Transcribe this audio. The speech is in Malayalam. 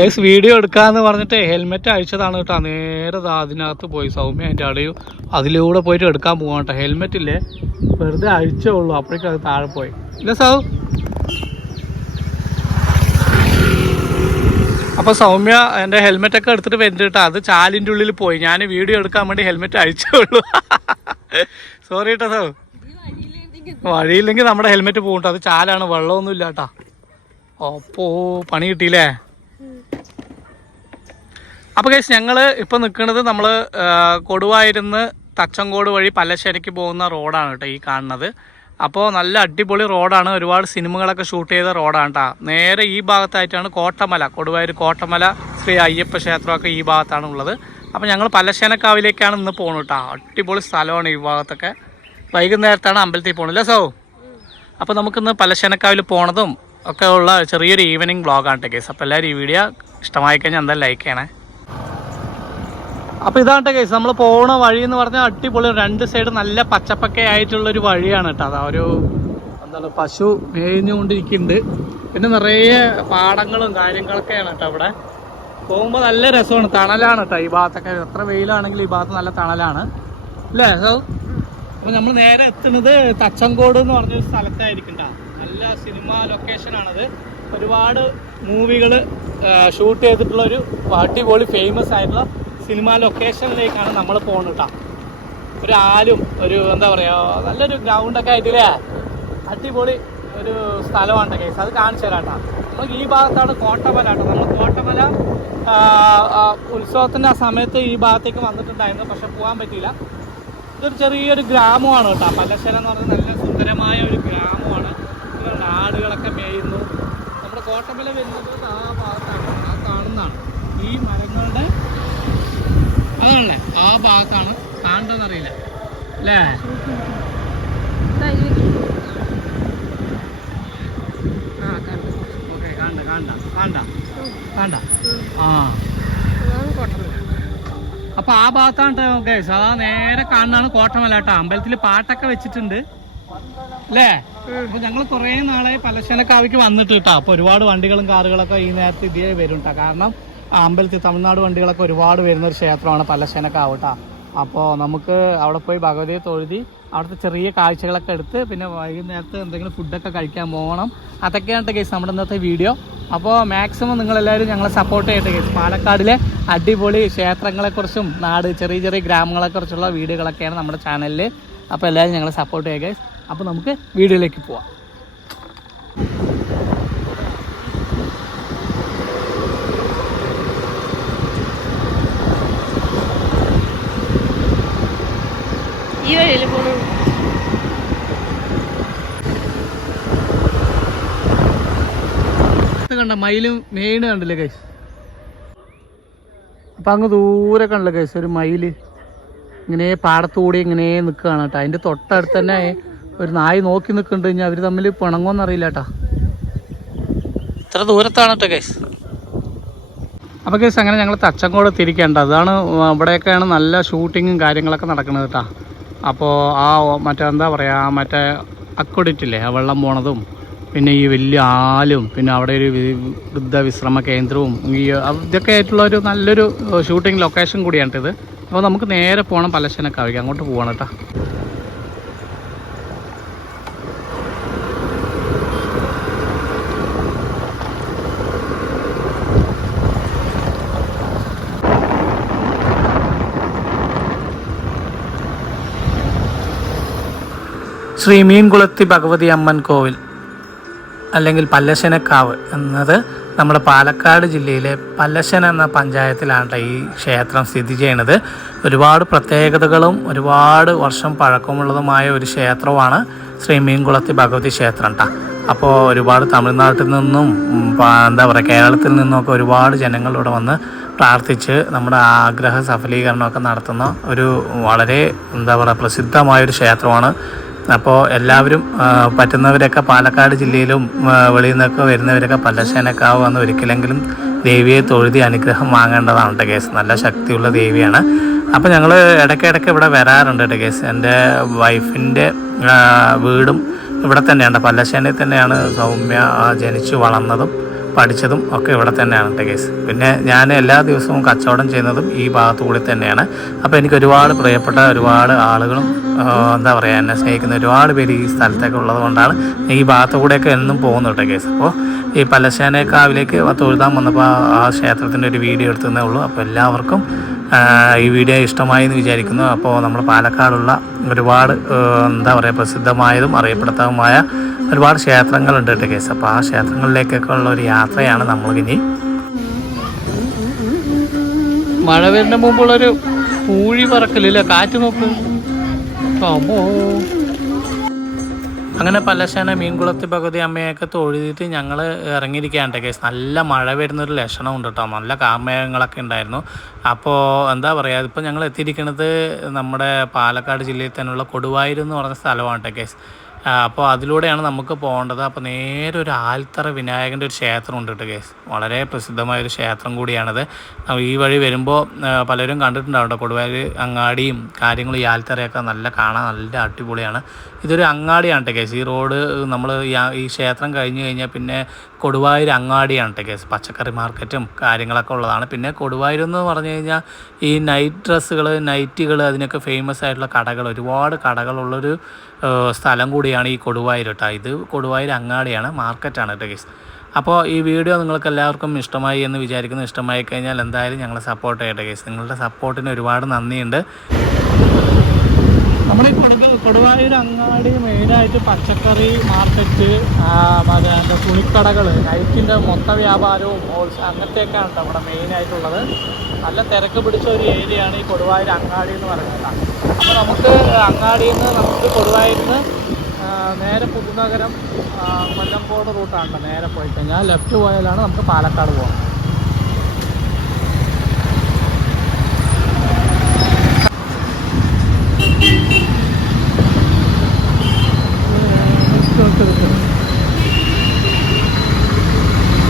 ഗൈസ് വീഡിയോ എടുക്കാന്ന് പറഞ്ഞിട്ട് ഹെൽമെറ്റ് അയച്ചതാണ് കേട്ടോ. നേരെ അതിനകത്ത് പോയി. സൗമ്യ അതിന്റെ അടയും അതിലൂടെ പോയിട്ട് എടുക്കാൻ പോകാം കേട്ടോ. ഹെൽമെറ്റ് ഇല്ലേ? വെറുതെ അഴിച്ചേ ഉള്ളൂ. അപ്പോഴേക്കും അത് താഴെ പോയി. ഇല്ല സൗ. അപ്പോൾ സൗമ്യ എന്റെ ഹെൽമെറ്റ് ഒക്കെ എടുത്തിട്ട് വരുന്നുണ്ട് കേട്ടോ. അത് ചാലിന്റെ ഉള്ളിൽ പോയി. ഞാൻ വീഡിയോ എടുക്കാൻ വേണ്ടി ഹെൽമെറ്റ് അഴിച്ചേ ഉള്ളൂ. സോറി കേട്ടോ സൗ. വഴിയില്ലെങ്കിൽ നമ്മുടെ ഹെൽമെറ്റ് പോകും. അത് ചാലാണ്. വെള്ളമൊന്നുമില്ല ഇല്ല ഓപ്പോ അപ്പോ പണി കിട്ടിയില്ലേ? അപ്പോൾ കേസ് ഞങ്ങൾ ഇപ്പോൾ നിൽക്കുന്നത് നമ്മൾ കൊടുവായിരുന്ന് തച്ചങ്കോട് വഴി പല്ലശ്ശേരിക്ക് പോകുന്ന റോഡാണ് കേട്ടോ ഈ കാണുന്നത്. അപ്പോൾ നല്ല അടിപൊളി റോഡാണ്. ഒരുപാട് സിനിമകളൊക്കെ ഷൂട്ട് ചെയ്ത റോഡാണ് കേട്ടോ നേരെ ഈ ഭാഗത്തായിട്ടാണ് കോട്ടമല കൊടുവായൂർ കോട്ടമല ശ്രീ അയ്യപ്പ ക്ഷേത്രമൊക്കെ ഈ ഭാഗത്താണ് ഉള്ളത്. അപ്പോൾ ഞങ്ങൾ പല്ലശ്ശേനക്കാവിലേക്കാണ് ഇന്ന് പോകുന്നത് കേട്ടോ അടിപൊളി സ്ഥലമാണ് ഈ ഭാഗത്തൊക്കെ. വൈകുന്നേരത്താണ് അമ്പലത്തിൽ പോകുന്നത് അല്ലേ സോ? അപ്പോൾ നമുക്കിന്ന് പല്ലശ്ശേനക്കാവിൽ പോണതും ഒക്കെ ഉള്ള ചെറിയൊരു ഈവനിങ് വ്ളോഗാണ് കേസ് അപ്പോൾ എല്ലാവരും ഈ വീഡിയോ ഇഷ്ടമായി കഴിഞ്ഞാൽ എന്തായാലും ലൈക്ക് ചെയ്യണേ. അപ്പോൾ ഇതാണ് കേസ് നമ്മൾ പോണ വഴി എന്ന് പറഞ്ഞാൽ അടിപൊളി രണ്ട് സൈഡ് നല്ല പച്ചപ്പൊക്കെ ആയിട്ടുള്ള ഒരു വഴിയാണ് കേട്ടോ. അതാ ഒരു എന്താണ് പശു മേഞ്ഞുകൊണ്ടിരിക്കുന്നുണ്ട് പിന്നെ നിറയെ പാടങ്ങളും കാര്യങ്ങളൊക്കെയാണ് കേട്ടോ അവിടെ. പോകുമ്പോൾ നല്ല രസമാണ്. തണലാണ് കേട്ടോ ഈ ഭാഗത്തൊക്കെ. എത്ര വെയിലാണെങ്കിലും ഈ ഭാഗത്ത് നല്ല തണലാണ്. അല്ലേ? സോ അപ്പോൾ നമ്മൾ നേരെ എത്തുന്നത് തച്ചങ്കോട് എന്ന് പറഞ്ഞൊരു സ്ഥലത്തായിരിക്കും ട്ടാ. നല്ല സിനിമ ലൊക്കേഷനാണത് ഒരുപാട് മൂവികൾ ഷൂട്ട് ചെയ്തിട്ടുള്ള ഒരു അടിപൊളി ഫേമസ് ആയിട്ടുള്ള സിനിമ ലൊക്കേഷനിലേക്കാണ് നമ്മൾ പോകുന്നത് കേട്ടോ ഒരു ആലും ഒരു എന്താ പറയുക നല്ലൊരു ഗ്രൗണ്ടൊക്കെ ആയിട്ടില്ലേ? അടിപൊളി ഒരു സ്ഥലമാണ് കേസ്. അത് കാണിച്ചു തരാം കേട്ടോ നമുക്ക് ഈ ഭാഗത്താണ് കോട്ടമല കേട്ടോ നമ്മൾ കോട്ടമല ഉത്സവത്തിന്റെ ആ സമയത്ത് ഈ ഭാഗത്തേക്ക് വന്നിട്ടുണ്ടായിരുന്നു. പക്ഷെ പോകാൻ പറ്റിയില്ല. ഇതൊരു ചെറിയൊരു ഗ്രാമമാണ് കേട്ടോ പല്ലശ്ശേര എന്ന് പറഞ്ഞാൽ നല്ല സുന്ദരമായ ഒരു ഗ്രാമമാണ്. ആടുകളൊക്കെ മേയുന്നു. നമ്മുടെ കോട്ടമല വരുന്നത് ആ ഭാഗത്താണ് ആ കാണുന്നതാണ് ഈ മരങ്ങളുടെ അതാണല്ലേ ആ ഭാഗത്താണ് കാണണ്ടെന്നറിയില്ല അല്ലേ? ആ അപ്പൊ ആ ഭാഗത്താണ് അതാ നേരെ കാണുന്നതാണ് കോട്ടമല കേട്ടോ അമ്പലത്തിൽ പാട്ടൊക്കെ വെച്ചിട്ടുണ്ട്. അല്ലേ? അപ്പൊ ഞങ്ങൾ കുറേ നാളെ പലശനക്കാവിക്ക് വന്നിട്ട് കേട്ടോ അപ്പൊ ഒരുപാട് വണ്ടികളും കാറുകളൊക്കെ ഈ നേരത്തെ ഇതേ വരും കേട്ടോ കാരണം അമ്പലത്തിൽ തമിഴ്നാട് വണ്ടികളൊക്കെ ഒരുപാട് വരുന്ന ഒരു ക്ഷേത്രമാണ് പല്ലശനക്കാവ് കേട്ടോ അപ്പോൾ നമുക്ക് അവിടെ പോയി ഭഗവതിയെ തൊഴുതി അവിടുത്തെ ചെറിയ കാഴ്ചകളൊക്കെ എടുത്ത് പിന്നെ വൈകുന്നേരത്ത് എന്തെങ്കിലും ഫുഡൊക്കെ കഴിക്കാൻ പോകണം. അതൊക്കെയാണ് കേസ് നമ്മുടെ ഇന്നത്തെ വീഡിയോ അപ്പോൾ മാക്സിമം നിങ്ങളെല്ലാവരും ഞങ്ങളെ സപ്പോർട്ട് ചെയ്യട്ടെ കേസ് പാലക്കാടിലെ അടിപൊളി ക്ഷേത്രങ്ങളെക്കുറിച്ചും നാട് ചെറിയ ചെറിയ ഗ്രാമങ്ങളെക്കുറിച്ചുള്ള വീഡിയോകളൊക്കെയാണ് നമ്മുടെ ചാനലിൽ അപ്പോൾ എല്ലാവരും ഞങ്ങളെ സപ്പോർട്ട് ചെയ്യുക. അപ്പോൾ നമുക്ക് വീഡിയോയിലേക്ക് പോവാം. ഈ വഴിയിൽ പോണു കണ്ട മയിലും മെയിൻ കണ്ടില്ലേ കൈസ് അപ്പം അങ്ങ് ദൂരെ കണ്ടില്ല കൈസ് ഒരു മയിൽ ഇങ്ങനെ പാടത്തൂടി ഇങ്ങനെ നിൽക്കുകയാണ് കേട്ടോ. അതിന്റെ തൊട്ടടുത്ത് തന്നെ ഒരു നായ് നോക്കി നിൽക്കുന്നുണ്ട് കഴിഞ്ഞാൽ അവർ തമ്മിൽ പിണങ്ങോന്നറിയില്ല കേട്ടോ. ഇത്ര ദൂരത്താണ് കേട്ടോ അപ്പൊ കേസ് അങ്ങനെ ഞങ്ങൾ തച്ചങ്കോട് തിരിക്കേണ്ട അതാണ് ഇവിടെയൊക്കെയാണ് നല്ല ഷൂട്ടിങ്ങും കാര്യങ്ങളൊക്കെ നടക്കുന്നത് കേട്ടോ. അപ്പോൾ ആ മറ്റേ എന്താ പറയുക മറ്റേ അക്കൊടിറ്റില്ലേ ആ വെള്ളം പോണതും പിന്നെ ഈ വലിയ ആലും പിന്നെ അവിടെ ഒരു വൃദ്ധവിശ്രമ വൃദ്ധ വിശ്രമ കേന്ദ്രവും ഈ ഇതൊക്കെ ആയിട്ടുള്ള ഒരു നല്ലൊരു ഷൂട്ടിംഗ് ലൊക്കേഷൻ കൂടിയാണ് ഇത്. അപ്പോൾ നമുക്ക് നേരെ പോകണം പലശനക്കാവിക്ക് അങ്ങോട്ട് പോകണം കേട്ടോ. ശ്രീ മീൻകുളത്തി ഭഗവതി അമ്മൻ കോവിൽ അല്ലെങ്കിൽ പല്ലശനക്കാവ് എന്നത് നമ്മുടെ പാലക്കാട് ജില്ലയിലെ പല്ലശൻ എന്ന പഞ്ചായത്തിലാണ് ഈ ക്ഷേത്രം സ്ഥിതി ചെയ്യുന്നത്. ഒരുപാട് പ്രത്യേകതകളും ഒരുപാട് വർഷം പഴക്കമുള്ളതുമായ ഒരു ക്ഷേത്രമാണ് ശ്രീ മീൻകുളത്തി ഭഗവതി ക്ഷേത്രം കേട്ടോ അപ്പോൾ ഒരുപാട് തമിഴ്നാട്ടിൽ നിന്നും എന്താ പറയുക കേരളത്തിൽ നിന്നൊക്കെ ഒരുപാട് ജനങ്ങൾ ഇവിടെ വന്ന് പ്രാർത്ഥിച്ച് നമ്മുടെ ആഗ്രഹ സഫലീകരണമൊക്കെ നടത്തുന്ന ഒരു വളരെ എന്താ പറയുക പ്രസിദ്ധമായൊരു ക്ഷേത്രമാണ് അപ്പോൾ എല്ലാവരും പറ്റുന്നവരൊക്കെ പാലക്കാട് ജില്ലയിലും വെളിയിൽ നിന്നൊക്കെ വരുന്നവരൊക്കെ പല്ലശേനക്കാവ് വന്ന് ഒരിക്കലെങ്കിലും ദേവിയെ തൊഴുതി അനുഗ്രഹം വാങ്ങേണ്ടതാണ് കേട്ടോ കേസ്. നല്ല ശക്തിയുള്ള ദേവിയാണ്. അപ്പോൾ ഞങ്ങൾ ഇടയ്ക്കിടയ്ക്ക് ഇവിടെ വരാറുണ്ട് കേട്ടോ കേസ്. എന്റെ വൈഫിന്റെ വീടും ഇവിടെ തന്നെയാണ്. പല്ലശേനയിൽ തന്നെയാണ് സൗമ്യ ജനിച്ചു വളർന്നതും. പഠിച്ചതും ഒക്കെ ഇവിടെ തന്നെയാണ് കേട്ടോ കേസ് പിന്നെ ഞാൻ എല്ലാ ദിവസവും കച്ചവടം ചെയ്യുന്നതും ഈ ഭാഗത്തു കൂടി തന്നെയാണ്. അപ്പോൾ എനിക്ക് ഒരുപാട് പ്രിയപ്പെട്ട ഒരുപാട് ആളുകളും എന്താ പറയുക എന്നെ സ്നേഹിക്കുന്ന ഒരുപാട് പേര് ഈ സ്ഥലത്തൊക്കെ ഉള്ളത് കൊണ്ടാണ് ഈ ഭാഗത്തു കൂടെയൊക്കെ എന്നും പോകുന്നു കേട്ടോ കേസ് അപ്പോൾ ഈ പല്ലശ്ശേനക്കാവിലേക്ക് തൊഴുതാൻ വന്നപ്പോൾ ആ- ക്ഷേത്രത്തിന്റെ ഒരു വീഡിയോ എടുത്തതേ ഉള്ളൂ. അപ്പോൾ എല്ലാവർക്കും ഈ വീഡിയോ ഇഷ്ടമായി എന്ന് വിചാരിക്കുന്നു. അപ്പോൾ നമ്മൾ പാലക്കാടുള്ള ഒരുപാട് എന്താ പറയുക പ്രസിദ്ധമായതും അറിയപ്പെടുത്തതുമായ ഒരുപാട് ക്ഷേത്രങ്ങളുണ്ട് കേട്ടോ കേസ്. അപ്പോൾ ആ ക്ഷേത്രങ്ങളിലേക്കൊക്കെ ഉള്ള ഒരു യാത്രയാണ് നമ്മളിനി. മഴ വരുന്ന മുമ്പുള്ളൊരു പൂഴി പറക്കലില്ല കാറ്റ് നോക്ക്. അങ്ങനെ പലശേന മീൻകുളത്തി പകുതി അമ്മയൊക്കെ തൊഴുതിട്ട് ഞങ്ങൾ ഇറങ്ങിയിരിക്കുകയാണ് കേസ് നല്ല മഴ വരുന്നൊരു ലക്ഷണം ഉണ്ട് കേട്ടോ. നല്ല കാർമേഘങ്ങളൊക്കെ ഉണ്ടായിരുന്നു. അപ്പോൾ എന്താ പറയുക ഇപ്പോൾ ഞങ്ങൾ എത്തിയിരിക്കുന്നത് നമ്മുടെ പാലക്കാട് ജില്ലയിൽ തന്നെയുള്ള കൊടുവായൂർ എന്ന് പറഞ്ഞ സ്ഥലമാണ് കേസ് അപ്പോൾ അതിലൂടെയാണ് നമുക്ക് പോകേണ്ടത്. അപ്പോൾ നേരെ ഒരു ആൽത്തറ വിനായകന്റെ ഒരു ക്ഷേത്രം ഉണ്ട് കേട്ടോ കേസ് വളരെ പ്രസിദ്ധമായ ഒരു ക്ഷേത്രം കൂടിയാണത്. ഈ വഴി വരുമ്പോൾ പലരും കണ്ടിട്ടുണ്ടാവും കേട്ടോ. കൊടുവായൂർ അങ്ങാടിയും കാര്യങ്ങളും ഈ ആൽത്തറയൊക്കെ നല്ല കാണാൻ നല്ല അടിപൊളിയാണ്. ഇതൊരു അങ്ങാടിയാണ് കേട്ടോ കേസ് ഈ റോഡ് നമ്മൾ ഈ ക്ഷേത്രം കഴിഞ്ഞ് കഴിഞ്ഞാൽ പിന്നെ കൊടുവായൂർ അങ്ങാടിയാണ് കേസ്. പച്ചക്കറി മാർക്കറ്റും കാര്യങ്ങളൊക്കെ ഉള്ളതാണ്. പിന്നെ കൊടുവായൂർ എന്ന് പറഞ്ഞു കഴിഞ്ഞാൽ ഈ നൈറ്റ് ഡ്രസ്സുകൾ നൈറ്റുകൾ അതിനൊക്കെ ഫേമസ് ആയിട്ടുള്ള കടകൾ. ഒരുപാട് കടകളുള്ളൊരു സ്ഥലം കൂടിയാണ് ഈ കൊടുവായൂർ കേട്ടോ. ഇത് കൊടുവായൂർ അങ്ങാടിയാണ് മാർക്കറ്റാണ് കേട്ടോ കേസ്. അപ്പോൾ ഈ വീഡിയോ നിങ്ങൾക്ക് എല്ലാവർക്കും ഇഷ്ടമായി എന്ന് വിചാരിക്കുന്നു. ഇഷ്ടമായി കഴിഞ്ഞാൽ എന്തായാലും ഞങ്ങളെ സപ്പോർട്ട് ചെയ്യട്ടെ കേസ്. നിങ്ങളുടെ സപ്പോർട്ടിന് ഒരുപാട് നന്ദിയുണ്ട്. നമ്മുടെ കൊടുക്ക കൊടുവായൂർ അങ്ങാടി മെയിനായിട്ട് പച്ചക്കറി മാർക്കറ്റ് മറ്റേ തുണിക്കടകൾ നൈറ്റിന്റെ മൊത്ത വ്യാപാരവും ഹോൾസെയിൽ അങ്ങനത്തെയൊക്കെയാണ് ഇവിടെ മെയിനായിട്ടുള്ളത് നല്ല തിരക്ക് പിടിച്ച ഒരു ഏരിയയാണ് ഈ കൊടുവായൂർ അങ്ങാടി എന്ന് പറയുന്നത്. അപ്പോൾ നമുക്ക് അങ്ങാടിയിൽ നിന്ന് നമുക്ക് കൊടുവായൂരിൽ നിന്ന് നേരെ പുതുനഗരം കൊല്ലംപോട് റൂട്ടാണ് നേരെ പോയി കഴിഞ്ഞാൽ ലെഫ്റ്റ് പോയാലാണ് നമുക്ക് പാലക്കാട് പോകാം